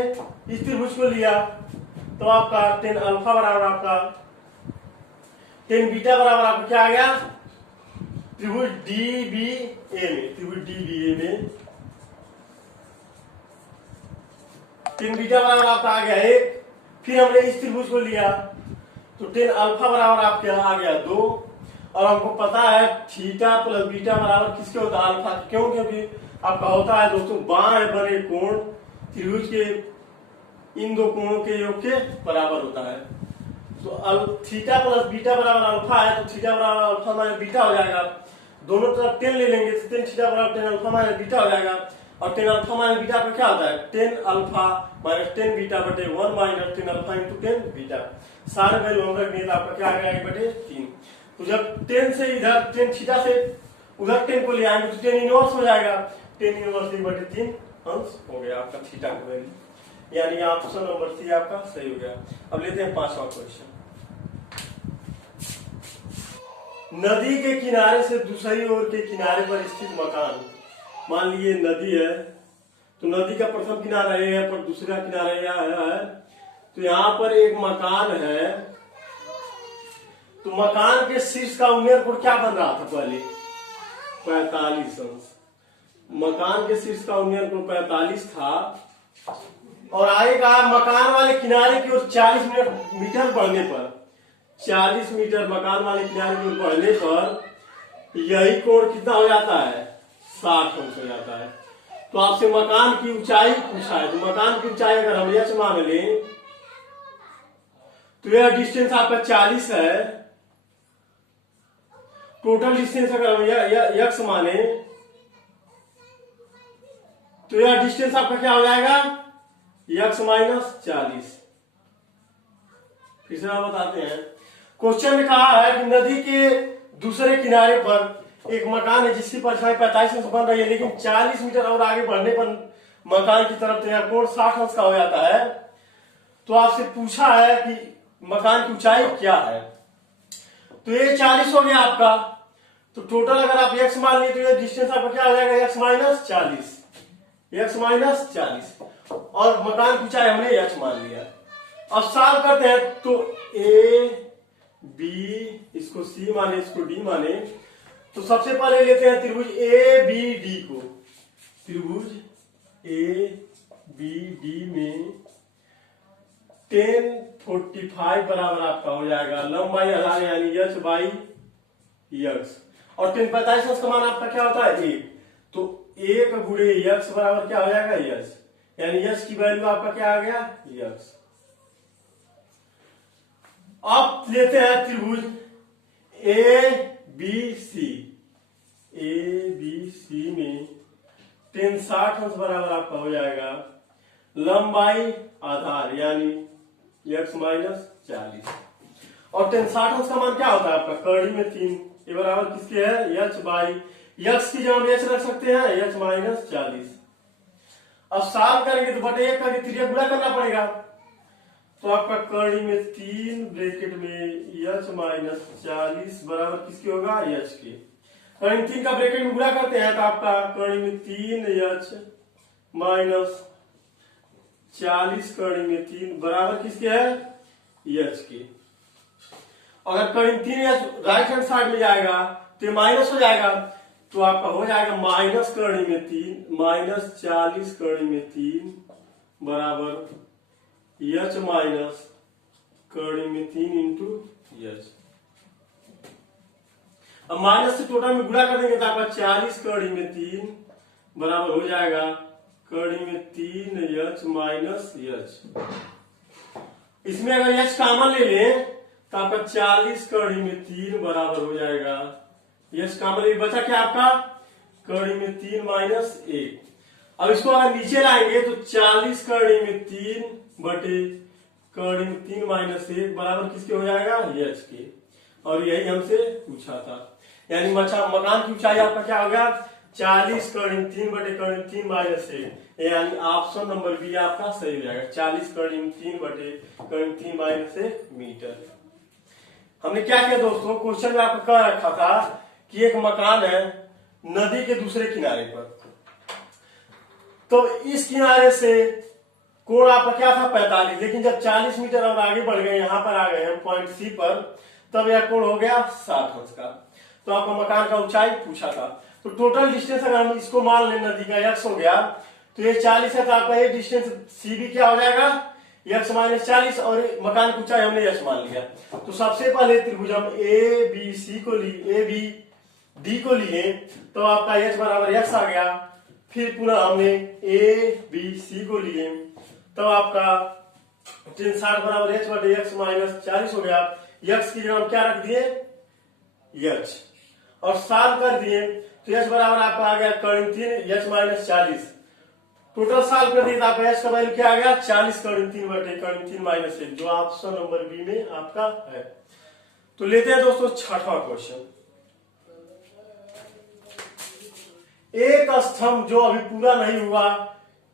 इस त्रिभुज को लिया, तो आपका 10 अल्फा बराबर आपका 10 बीटा बराबर आपका क्या आ गया, त्रिभुज DBA में 10 बीटा बराबर आपका आ गया 1। फिर हमने इस त्रिभुज को लिया तो 10 अल्फा बराबर आपका आ गया 2, और हमको पता है थीटा प्लस बीटा बराबर किसके होता है अल्फा। क्यों, क्योंकि आपका होता है दोस्तों बाएं बने कोण त्रिभुज के इन दो कोणों के योग के बराबर होता है। तो थीटा प्लस बीटा बराबर अल्फा है, तो थीटा बराबर अल्फा माइनस बीटा हो जाएगा। दोनों तरफ 10 ले लेंगे तो 10 थीटा बराबर 10 अल्फा माइनस बीटा हो जाएगा। और 10 अल्फा माइनस बीटा का क्या होता है 10 अल्फा माइनस 10 बीटा बटे 1 माइनस 10 अल्फा इंटू 10 बीटा। सारे वैल्यू हम रख दिए, आपका क्या आ गया 1 बटे 3। तो जब 10 से इधर 10 थीटा से उधर 10 को ले आएंगे तो 10 इनवर्स हो जाएगा, 10 इनवर्स 1 बटे 3 अंश हो गया आपका थीटा का वैल्यू। यानी ऑप्शन नंबर सी आपका सही हो गया। अब लेते हैं 5वां क्वेश्चन। नदी के किनारे से दूसरी ओर के किनारे पर स्थित मकान, मान लीजिए नदी है तो नदी का प्रथम किनारा ये है पर दूसरा किनारा यह है। तो यहाँ पर एक मकान है, तो मकान के शीर्ष का उन्नयन कोण क्या बन रहा था पहले 45 अंश। मकान के शीर्ष का उन्नयन कोण 45 था, और आगे कहा मकान वाले किनारे की ओर 40 मीटर बढ़ने पर, 40 मीटर मकान वाले किनारे की ओर बढ़ने पर यही कोण कितना हो जाता है 60 अंश हो जाता है। तो आपसे मकान की ऊंचाई पूछा है, तो मकान की ऊंचाई अगर हम h मान लें तो यह डिस्टेंस आपका 40 है। टोटल डिस्टेंस अगर हम x माने तो यह डिस्टेंस आपका क्या हो जाएगा x माइनस 40। फिर से हम बताते हैं, क्वेश्चन में कहा है कि नदी के दूसरे किनारे पर एक मकान है जिसकी परछाई 45 अंश बन रही है, लेकिन 40 मीटर और आगे बढ़ने पर मकान की तरफ यह कोण 60 अंश का हो जाता है। तो आपसे पूछा है कि मकान की ऊंचाई क्या है। तो ये 40 हो गया आपका, तो टोटल अगर आप x मान लिए तो ये डिस्टेंस आपका क्या हो जाएगा x माइनस 40, और मकान की ऊंचाई हमने h मान लिया। अब सॉल्व करते हैं, तो a b इसको c माने इसको d माने, तो सबसे पहले लेते हैं त्रिभुज ABD को। त्रिभुज ABD में 10 45 बराबर आपका हो जाएगा लंबाई आधार यानी h बाई x, और 10 45 अंश का मान आपका क्या होता है 1, तो 1 गुणे x बराबर क्या हो जाएगा h, यानी h की वैल्यू आपका क्या आ गया x। अब लेते हैं त्रिभुज ABC में 10 60 अंश बराबर आपका हो जाएगा लंबाई आधार यानी x माइनस 40, और 10 60 अंश का मान क्या होता है आपका कड़ी में 3, ये बराबर किसके है h बाई x की जगह हम h रख सकते हैं h माइनस 40। अब सॉल्व करेंगे तो बटे 1 करके त्रिज्या गुणा करना पड़ेगा, तो आपका कड़ी में 3 ब्रैकेट में h माइनस 40 बराबर किसकी होगा h के। कड़ी में 3 का ब्रैकेट में गुणा करते हैं तो आपका कड़ी में 3h माइनस 40 कड़ी में 3 बराबर किसके है, एच के। अगर कड़ी 3 एच राइट हैंड साइड में जाएगा तो माइनस हो जाएगा, तो आपका हो जाएगा माइनस कड़ी में 3 माइनस 40 कड़ी में 3 बराबर एच माइनस कड़ी में 3 इंटू एच। अब माइनस से टोटल में गुणा कर देंगे तो आपका 40 कड़ी में 3 बराबर हो जाएगा कड़ी में 3 एच माइनस एच। इसमें अगर एच कॉमन ले लें तो आपका 40 कड़ी में 3 बराबर हो जाएगा, एच कॉमन ले बचा क्या आपका कड़ी में 3 माइनस 1। अब इसको अगर नीचे लाएंगे तो 40 कड़ी में 3 बटे कड़ी में 3 माइनस 1 बराबर किसके हो जाएगा, एच के। और यही हमसे पूछा था, यानी मकान की ऊंचाई आपका क्या हो गया 40 कड़ी में 3 बटे कड़ी में 3 माइनस 1, यानी ऑप्शन नंबर बी आपका सही हो जाएगा, 40 कड़ी में 3 बटे कड़ी में 3 माइनस 1 मीटर। हमने क्या किया दोस्तों, क्वेश्चन में आपको कह रखा था कि एक मकान है नदी के दूसरे किनारे पर, तो इस किनारे से कोण आपका क्या था 45, लेकिन जब 40 मीटर और आगे बढ़ गए, यहां पर आ गए हम पॉइंट सी पर, तब यह कोण हो गया 60 अंश का। तो आपको मकान का ऊंचाई पूछा था, तो टोटल डिस्टेंस अगर हम इसको मान लें नदी का x हो गया, तो ये 40 है, तो आपका ये डिस्टेंस सी भी क्या हो जाएगा x माइनस 40, और मकान की ऊंचाई हमने h मान लिया। तो सबसे पहले त्रिभुज हम ए बी सी को लिए, ए बी डी को लिए, तो आपका h बराबर x आ गया। फिर पुनः हमने ए बी सी को लिए, तो आपका 60 बराबर h बटे x माइनस 40 हो गया। x की जगह हम क्या रख दिए h, और साल कर दिए तो h बराबर आपका आ गया कड़ी 3 h माइनस 40। टोटल साल कर दिए तो आपका h का वैल्यू क्या आ गया 40 कड़ी 3 बटे कड़ी 3 माइनस 1, जो ऑप्शन नंबर बी में आपका है। तो लेते हैं दोस्तों छठवां क्वेश्चन। एक स्तंभ जो अभी पूरा नहीं हुआ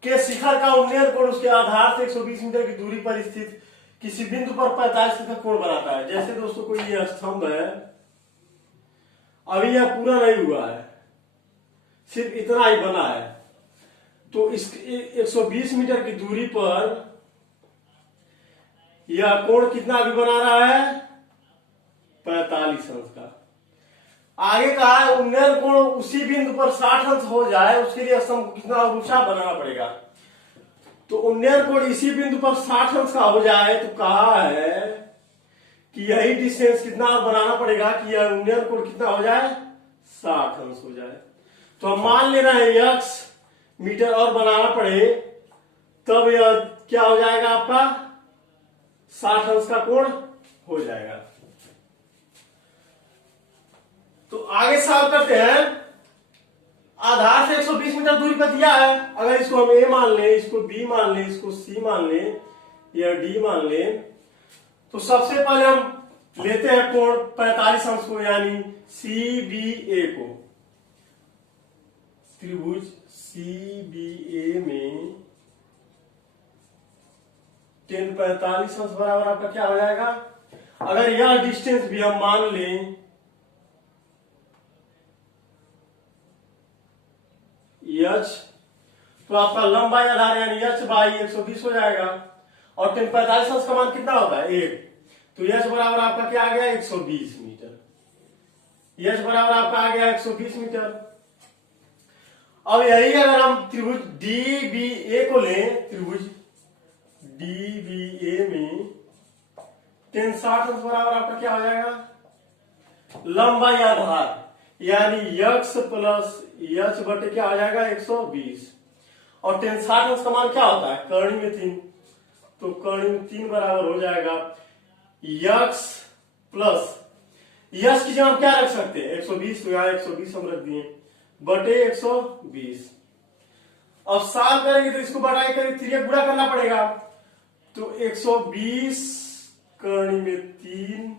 के शिखर का उन्नयन कोण उसके आधार से 120 मीटर की दूरी पर स्थित किसी बिंदु पर 45 का कोण बनाता है। जैसे दोस्तों कोई ये स्तंभ है, अभी यह पूरा नहीं हुआ है, सिर्फ इतना ही बना है, तो इस 120 मीटर की दूरी पर यह कोण कितना अभी बना रहा है 45 अंश का। आगे कहा है उन्नयन कोण उसी बिंदु पर 60 अंश हो जाए, उसके लिए स्तंभ को कितना ऊंचा बनाना पड़ेगा। तो उन्नयन कोण इसी बिंदु पर 60 अंश का हो जाए, तो कहा है कि यही डिस्टेंस कितना बनाना पड़ेगा कि यह उन्नयन कोण कितना हो जाए 60 अंश हो जाए। तो हम मान ले रहे हैं x मीटर और बनाना पड़े, तब यह क्या हो जाएगा आपका 60 अंश का कोण हो जाएगा। तो आगे सॉल्व करते हैं। आधार से 120 मीटर दूरी पर दिया है, अगर इसको हम a मान लें, इसको b मान लें, इसको c मान लें या d मान लें, तो सबसे पहले हम लेते हैं कोण 45 अंश को, यानी CBA को। त्रिभुज CBA में tan 45 अंश बराबर आपका क्या हो जाएगा, अगर यह डिस्टेंस भी हम मान लें h, तो आपका लंबाई आधार यानी h बाई 120 हो जाएगा, और tan 45 अंश का मान कितना होता है 1, तो h बराबर आपका क्या आ गया 120 मीटर। h बराबर आपका आ गया 120 मीटर। अब यही अगर हम त्रिभुज DBA को लें, त्रिभुज DBA में tan 60 अंश बराबर आपका क्या हो जाएगा लंबाई आधार यानी x प्लस h बटे क्या हो जाएगा 120, और tan 60 अंश का मान क्या होता है कर्ण में 3, तो कर्ण में 3 बराबर हो जाएगा x प्लस यश की जगह हम क्या रख सकते हैं 120, तो यहाँ 120 हम रख दिए बटे 120। अब साल करेंगे तो इसको बढ़ाई करेंगे 3 गुणा करना पड़ेगा, तो 120 कर्ण में 3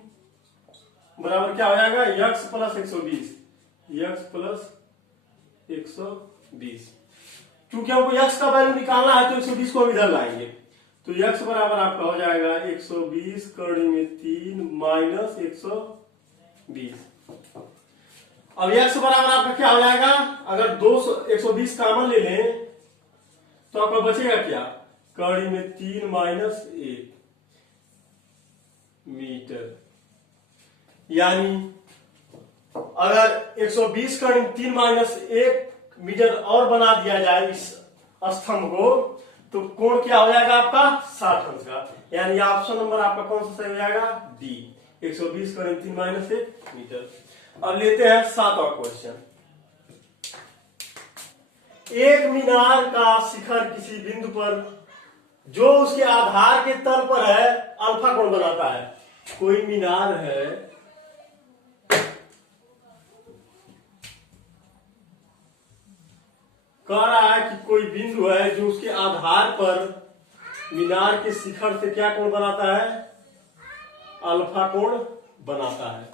बराबर क्या हो जाएगा x प्लस 120, x प्लस 120। क्योंकि हमको x का वैल्यू निकालना है तो 120 को हम इधर लाएंगे, तो x बराबर आपका हो जाएगा 120 कर्ण में 3 माइनस 120। अब x बराबर आपका क्या हो जाएगा, अगर 120 कॉमन ले लें तो आपका बचेगा क्या कड़ी में 3 - 1 मीटर, यानी अगर 120 कड़ी में 3 - 1 मीटर और बना दिया जाए इस स्तंभ को, तो कोण क्या हो जाएगा आपका 60 अंश का। यानी ऑप्शन नंबर आपका कौन सा सही हो जाएगा, डी, 120 कड़ी में 3 - 1 मीटर। अब लेते हैं 7वां क्वेश्चन। एक मीनार का शिखर किसी बिंदु पर जो उसके आधार के तल पर है अल्फा कोण बनाता है। कोई मीनार है, कह रहा है कि कोई बिंदु है जो उसके आधार पर मीनार के शिखर से क्या कोण बनाता है, अल्फा कोण बनाता है।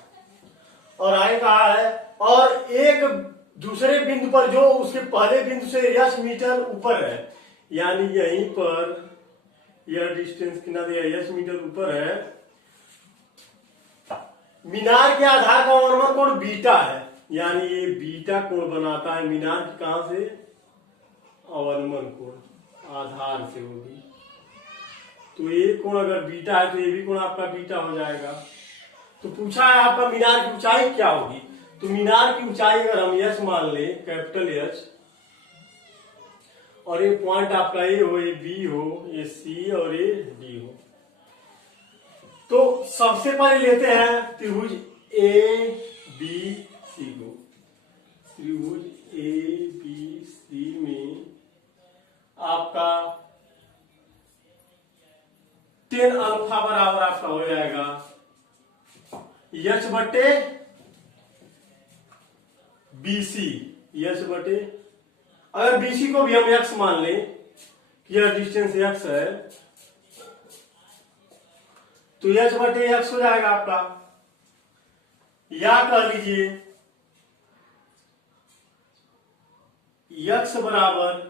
और आगे कहा है और एक दूसरे बिंदु पर जो उसके पहले बिंदु से h मीटर ऊपर है, यानी यहीं पर यह डिस्टेंस कितना दिया, h मीटर ऊपर है, मीनार के आधार का अवनमन कोण बीटा है, यानी ये बीटा कोण बनाता है। मीनार की कहां से, अवनमन कोण आधार से होगी, तो ये कोण अगर बीटा है तो ये भी कोण आपका बीटा हो जाएगा। तो पूछा है आपका मीनार की ऊंचाई क्या होगी, तो मीनार की ऊंचाई अगर हम एच मान ले, कैपिटल एच, और ये पॉइंट आपका ए हो, ये बी हो, ये सी और ये डी हो, तो सबसे पहले लेते हैं त्रिभुज ए बी सी को। त्रिभुज ए बी सी में आपका 10 अल्फा बराबर आपका हो जाएगा एच बटे बीसी, एच बटे, अगर बीसी को भी हम एक्स मान लें कि यह डिस्टेंस एक्स है, तो एच बटे एक्स हो जाएगा आपका, या कह लीजिए एक्स बराबर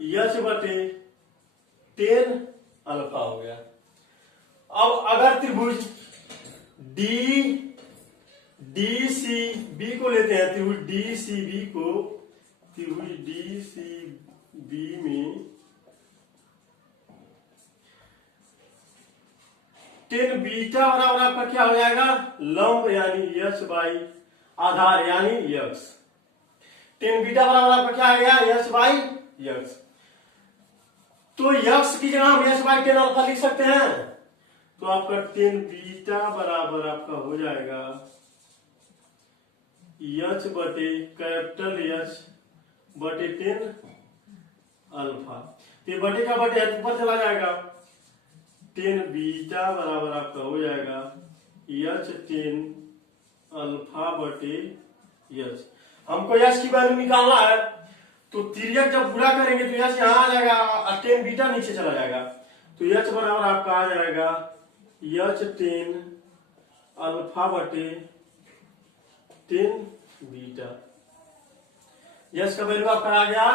एच बटे 10 अल्फा हो गया। अब अगर त्रिभुज डी सी बी को लेते हैं, त्रिभुज डी सी बी को, त्रिभुज डी सी बी में 10 बीटा बराबर आपका क्या हो जाएगा, लंब यानी एच बाई आधार यानी एक्स। 10 बीटा बराबर आपका क्या आ गया, एच बाई एक्स। तो एक्स की जगह हम एच बाई 10 अल्फा लिख सकते हैं, तो आपका 10 बीटा बराबर आपका हो जाएगा एच बटे कैपिटल एच बटे 10 अल्फा। तो ये बटे का बटे ऊपर चला जाएगा, 10 बीटा बराबर आपका हो जाएगा एच 10 अल्फा बटे एच। हमको एच की वैल्यू निकालना है, तो तिर्यक जब पूरा करेंगे तो एच यहाँ आ जाएगा और 10 बीटा नीचे चला जाएगा, तो एच बराबर आपका आ जाएगा एच 10 अल्फा बटे 10 बीटा। एच का वैल्यू आपका आ गया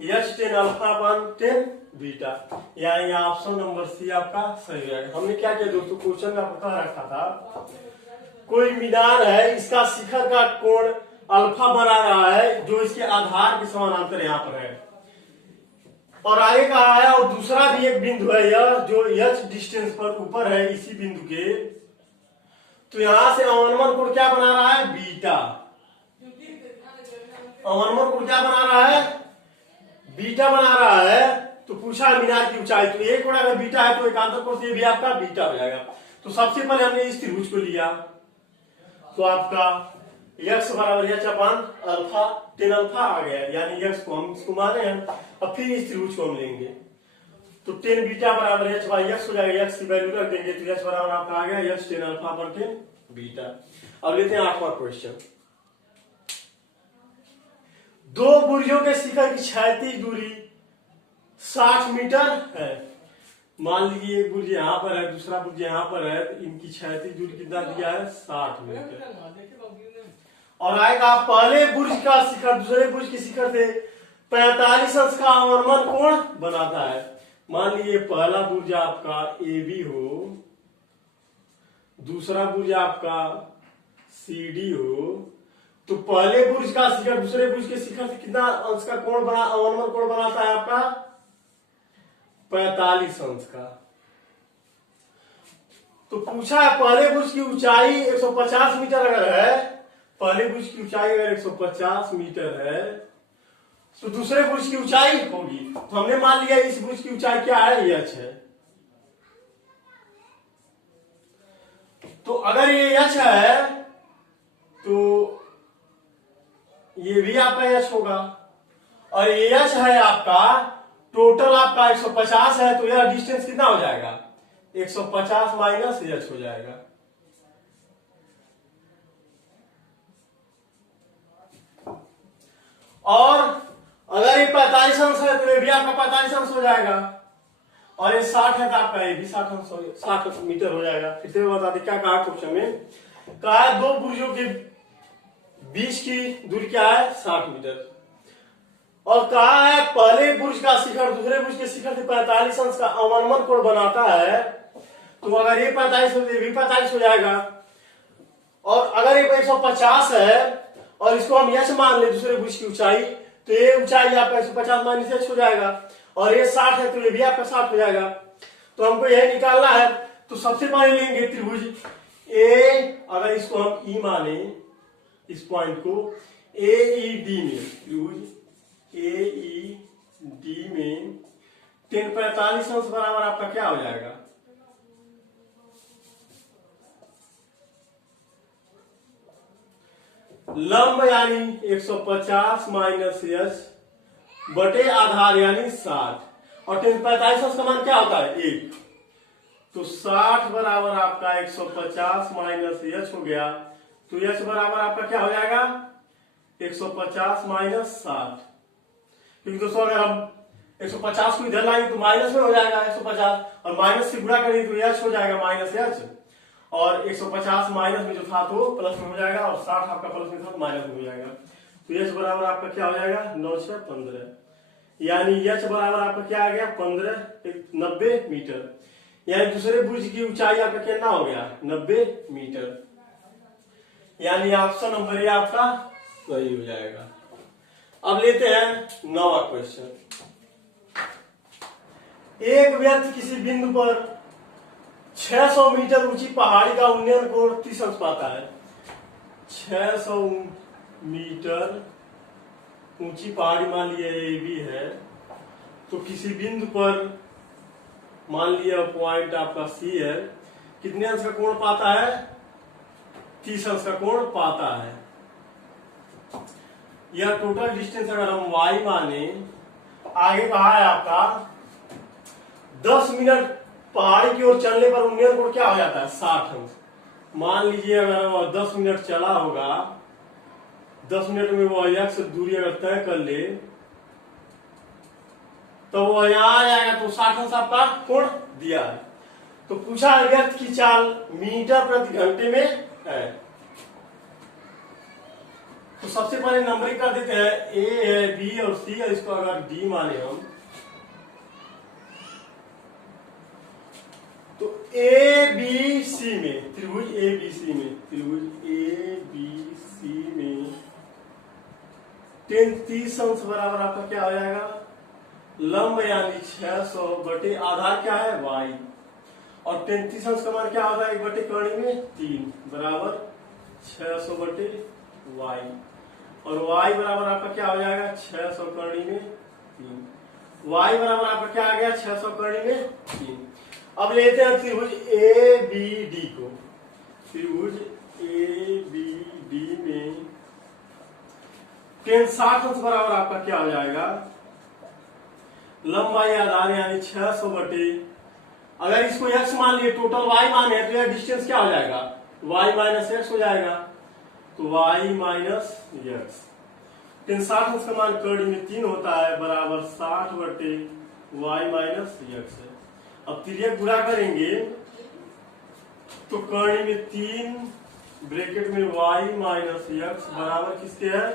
एच 10 अल्फा अपन 10 बीटा, यानी ऑप्शन नंबर सी आपका सही है। हमने क्या किया दोस्तों, क्वेश्चन में आपको कह रखा था कोई मीनार है, इसका शिखर का कोण अल्फा बना रहा है जो इसके आधार के समानांतर यहाँ पर है, और आगे कहा है और दूसरा भी एक बिंदु है यह जो एच डिस्टेंस पर ऊपर है इसी बिंदु के, तो यहां से अवनमन कोण क्या बना रहा है, बीटा। अवनमन कोण क्या बना रहा है, बीटा बना रहा है। तो पूछा मीनार की ऊंचाई, तो एक कोण अगर बीटा है तो एकांतर कोण से भी आपका बीटा हो जाएगा। तो सबसे पहले हमने इस त्रिभुज को लिया, तो आपका एक्स बराबर एच अपन अल्फा 10 अल्फा आ गया, यानी एक्स को हम इसको माने हैं। अब फिर इस त्रिभुज को हम लेंगे, तो 10 बीटा बराबर एच बाई एक्स हो जाएगा, एक्स की वैल्यू रख देंगे, तो एच बराबर आपका आ गया एच 10 अल्फा अपन 10 बीटा। अब लेते हैं 8वां क्वेश्चन। दो बुर्जों के शिखर की क्षैतिज दूरी 60 मीटर है। मान लीजिए एक बुर्ज यहाँ पर है, दूसरा बुर्ज यहाँ पर है, तो इनकी क्षैतिज दूरी कितना दिया है, 60 मीटर। और आएगा पहले बुर्ज का शिखर दूसरे बुर्ज के शिखर से 45 अंश का अवनमन कोण बनाता है। मान लीजिए पहला बुर्ज आपका ए बी हो, दूसरा बुर्ज आपका सी डी हो, तो पहले बुर्ज का शिखर दूसरे बुर्ज के शिखर से कितना अंश का कोण बना, अवनमन कोण बनाता है आपका 45 अंश का। तो पूछा है पहले भुज की ऊंचाई 150 मीटर अगर है, पहले भुज की ऊंचाई अगर 150 मीटर है तो दूसरे भुज की ऊंचाई होगी। तो हमने मान लिया इस भुज की ऊंचाई क्या है, h है। तो अगर ये h है तो ये भी आपका h होगा, और ये h है आपका, टोटल आपका 150 है, तो यह डिस्टेंस कितना हो जाएगा, 150 माइनस h हो जाएगा। और अगर ये 45 अंश है तो ये भी आपका 45 अंश हो जाएगा, और ये 60 है तो आपका ये भी 60 मीटर हो जाएगा। फिर से बता दें क्या कहा क्वेश्चन में, कहा है दो भुजों के बीच की दूरी क्या है, 60 मीटर, और कहा है पहले भुज का शिखर दूसरे भुज के शिखर से 45 अंश का अवनमन कोण बनाता है। तो अगर ये 45 हो तो ये भी 45 हो जाएगा, और अगर ये 150 है और इसको हम h मान ले दूसरे भुज की ऊंचाई, तो ये ऊंचाई आपका 150 माइनस h हो जाएगा, और ये 60 है तो ये भी आपका 60 हो जाएगा। तो हमको यह निकालना है, तो सबसे पहले लेंगे त्रिभुज ए, अगर इसको हम ई माने, इस पॉइंट को AED में, त्रिभुज AED में 45 अंश बराबर आपका क्या हो जाएगा, लंब यानी 150 माइनस h बटे आधार यानी 60, और 45 अंश का मान क्या होता है, 1। तो 60 बराबर आपका 150 माइनस h हो गया, तो h बराबर आपका क्या हो जाएगा, 150 माइनस 60। क्योंकि दोस्तों अगर हम 150 को इधर लाएंगे तो माइनस में हो जाएगा 150, और माइनस से गुणा करेंगे तो h हो जाएगा माइनस h, और 150 माइनस में जो था तो प्लस में हो जाएगा, और 60 आपका प्लस में था तो माइनस में हो जाएगा। तो h बराबर आपका क्या हो जाएगा, 9 6 15, यानी h बराबर आपका क्या आ गया, 90 मीटर, यानी दूसरे भुज की ऊंचाई आपका कितना हो गया, 90 मीटर, यानी ऑप्शन नंबर ए आपका सही हो जाएगा। अब लेते हैं 9वां क्वेश्चन। एक व्यक्ति किसी बिंदु पर 600 मीटर ऊंची पहाड़ी का उन्नयन कोण 30 अंश पाता है। 600 मीटर ऊंची पहाड़ी मान लिया ये भी है, तो किसी बिंदु पर मान लिया पॉइंट आपका सी है, कितने अंश का कोण पाता है, 30 अंश का कोण पाता है। यह टोटल डिस्टेंस अगर हम y माने, आगे कहा है आपका 10 मिनट पहाड़ी की ओर चलने पर उन्नयन कोण क्या हो जाता है, 60 अंश। मान लीजिए अगर वह 10 मिनट चला होगा, 10 मिनट में वो x दूरी अगर तय कर ले तो वो यहाँ आ जाएगा, तो 60 अंश आपका कोण दिया है। तो पूछा है व्यक्ति की चाल मीटर प्रति घंटे में है। तो सबसे पहले नंबरिंग कर देते हैं, ए है, बी और सी है, इसको अगर डी माने हम, तो ए बी सी में, त्रिभुज ए बी सी में, त्रिभुज ए बी सी में 30 अंश बराबर आपका क्या हो जाएगा, लंब यानी 600 बटे आधार क्या है y, और 33 अंश का मान क्या होता है, 1 बटे कर्ण में 3 बराबर 600 बटे y, और y बराबर आपका क्या हो जाएगा, 600 कर्ण में 3, y बराबर आपका क्या आ गया, 600 कर्ण में 3। अब लेते हैं त्रिभुज ए बी डी को। त्रिभुज ए बी डी में 60 अंश बराबर आपका क्या हो जाएगा, लंबाई आधार यानी 600 बटे, अगर इसको x मान लिए, टोटल y मान है, तो यह डिस्टेंस क्या हो जाएगा, y माइनस x हो जाएगा, तो y माइनस x। 60 अंश का मान कर्ण में 3 होता है, बराबर 60 बटे y माइनस x है। अब तिर्यक गुणा करेंगे तो कर्ण में 3 ब्रैकेट में y माइनस x बराबर किसके है,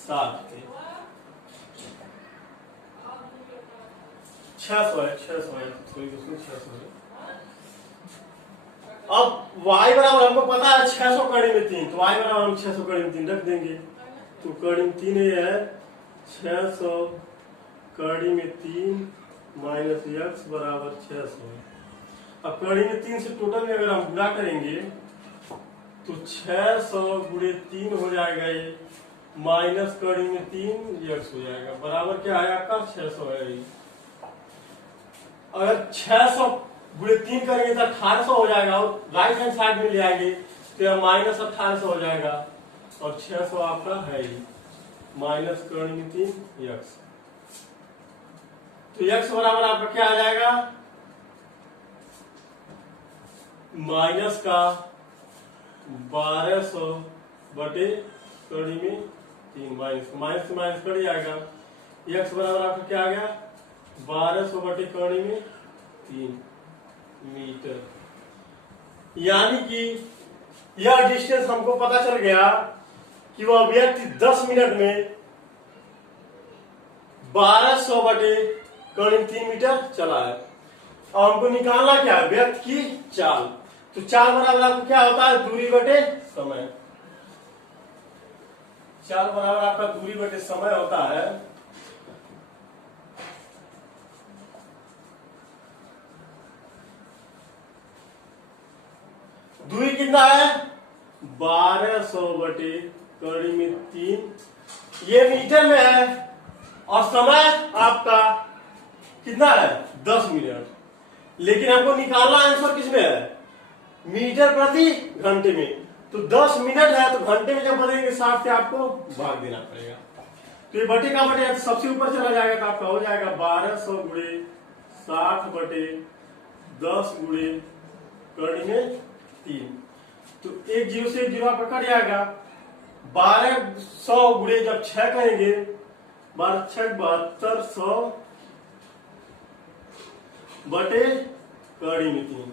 7 के। 600 है, 600 है, सॉरी दोस्तों 600 है। अब y बराबर हमको पता है 600 कर्ण में 3, तो y बराबर हम 600 कर्ण में 3 रख देंगे, तो कर्ण में 3 है 600 कर्ण में 3 माइनस एक्स बराबर 600। अब कड़ी में 3 से टोटल में अगर हम गुणा करेंगे तो 600 गुणे 3 हो जाएगा ये, माइनस कड़ी में 3 एक्स हो जाएगा, बराबर क्या है आपका 600 है ये। अगर 600 गुणे 3 करेंगे तो 1800 हो जाएगा, और राइट हैंड साइड में ले आएंगे तो यह माइनस 1800 हो जाएगा, और 600 आपका है ये, माइनस कड़ी में 3 एक्स। तो एक्स बराबर आपका क्या आ जाएगा, माइनस का 1200 बटे कड़ी में 3, माइनस से माइनस कड़ी आएगा। एक्स बराबर आपका क्या आ गया, 1200 बटे कड़ी में 3 मीटर। यानी कि यह डिस्टेंस हमको पता चल गया कि वह व्यक्ति 10 मिनट में 1200 बटे कड़ी में 3 मीटर चला है। और हमको निकालना क्या है, व्यक्ति की चाल। तो चाल बराबर आपको क्या होता है, दूरी बटे समय। चाल बराबर आपका दूरी बटे समय होता है। दूरी कितना है, 1200 बटे कड़ी में 3, ये मीटर में है, और समय आपका कितना है 10 मिनट। लेकिन हमको निकालना आंसर किसमें है, मीटर प्रति घंटे में। तो 10 मिनट है तो घंटे में जब बदलेंगे 60 से आपको भाग देना पड़ेगा। तो ये बटे का बटे तो सबसे ऊपर चला जाएगा, तो आपका हो जाएगा 1200 गुणे 60 बटे 10 गुणे कड़ी में 3। तो 1 0 से 1 0 आपका कट जाएगा। 1200 गुणे जब 6 करेंगे, 12 6 7200 बटे कड़ी में 3।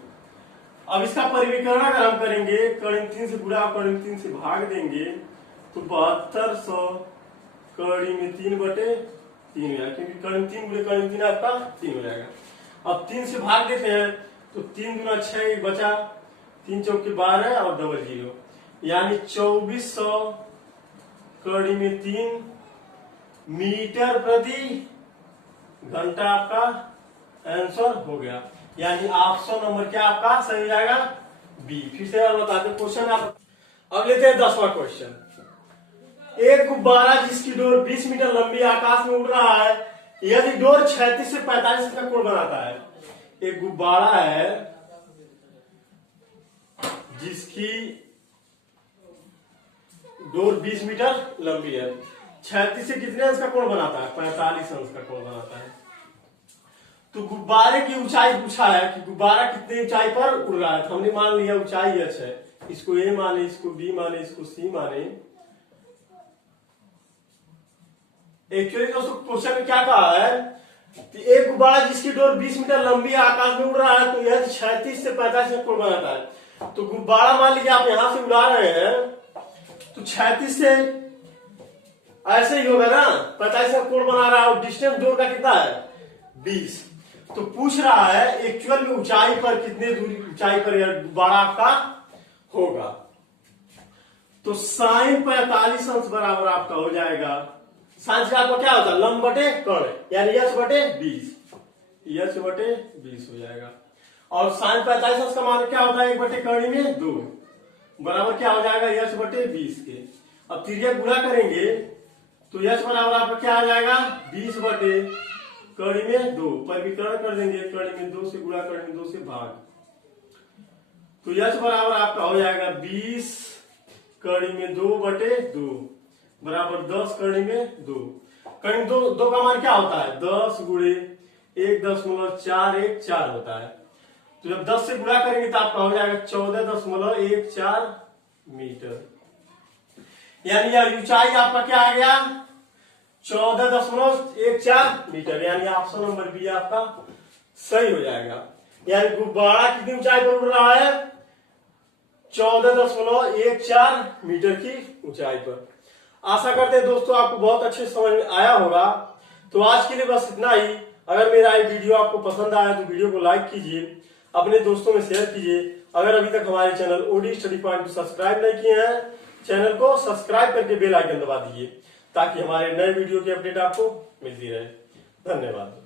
अब इसका परिवीकरण अगर हम करेंगे, कड़ी में 3 से गुणा, कड़ी में 3 से भाग देंगे, तो 7200 कड़ी में 3 बटे 3 हो जाएगा, क्योंकि कड़ी में 3 गुणे कड़ी में 3 आपका 3 हो जाएगा। अब 3 से भाग देते हैं तो 3 गुना 6 बचा, 3 चौके 12 और डबल 0, यानी 2400 कड़ी में 3 मीटर प्रति घंटा आपका आंसर हो गया। यानी ऑप्शन नंबर क्या आपका सही हो जाएगा, बी। फिर से और बताते क्वेश्चन आप। अब लेते हैं 10वां क्वेश्चन। एक गुब्बारा जिसकी डोर 20 मीटर लंबी आकाश में उड़ रहा है, यदि डोर 36 से 45 का कोण बनाता है। एक गुब्बारा है जिसकी डोर 20 मीटर लंबी है, 36 से कितने अंश का कोण बनाता है, 45 अंश का कोण बनाता है। तो गुब्बारे की ऊंचाई पूछा है कि गुब्बारा कितनी ऊंचाई पर उड़ रहा है। तो हमने मान लिया ऊंचाई h है, इसको ए माने, इसको बी माने, इसको सी माने। एक्चुअली दोस्तों क्वेश्चन में क्या कहा है कि एक गुब्बारा जिसकी डोर 20 मीटर लंबी आकाश में उड़ रहा है, तो यह 36 से 45 का कोण बनाता है। तो गुब्बारा मान लीजिए आप यहां से उड़ा रहे हैं, तो 36 से ऐसे ही होगा ना, 45 का कोण बना रहा है, और डिस्टेंस डोर का कितना है 20। तो पूछ रहा है एक्चुअल में ऊंचाई पर कितने दूरी ऊंचाई पर यह गुब्बारा आपका होगा। तो साइन 45 अंश बराबर आपका हो जाएगा, साइन से आपका क्या होता है लंब बटे कर्ण, यानी h बटे 20, h बटे 20 हो जाएगा। और साइन 45 अंश का मान क्या होता है 1 बटे कर्ण में 2, बराबर क्या हो जाएगा h बटे 20 के। अब तिर्यक गुणा करेंगे तो h बराबर आपका क्या आ जाएगा 20 बटे कड़ी में 2, परिवीकरण कर देंगे, कड़ी में 2 से गुणा, कड़ी में 2 से भाग, तो h बराबर आपका हो जाएगा 20 कड़ी में 2 बटे 2 बराबर 10 कड़ी में 2। कड़ी में 2 का मान क्या होता है 10 गुणे 1.41 होता है। तो जब 10 से गुणा करेंगे तो आपका हो जाएगा 14.14 मीटर। यानी यह ऊंचाई आपका क्या आ गया 14.14 मीटर, यानी ऑप्शन नंबर बी आपका सही हो जाएगा। यानी गुब्बारा कितनी ऊंचाई पर उड़ रहा है 14.14 मीटर की ऊंचाई पर। आशा करते हैं दोस्तों आपको बहुत अच्छे समझ में आया होगा। तो आज के लिए बस इतना ही। अगर मेरा ये वीडियो आपको पसंद आया तो वीडियो को लाइक कीजिए, अपने दोस्तों में शेयर कीजिए। अगर अभी तक हमारे चैनल ओडी स्टडी पॉइंट को सब्सक्राइब नहीं किए हैं, चैनल को सब्सक्राइब करके बेल आइकन दबा दीजिए ताकि हमारे नए वीडियो की अपडेट आपको मिलती रहे। धन्यवाद।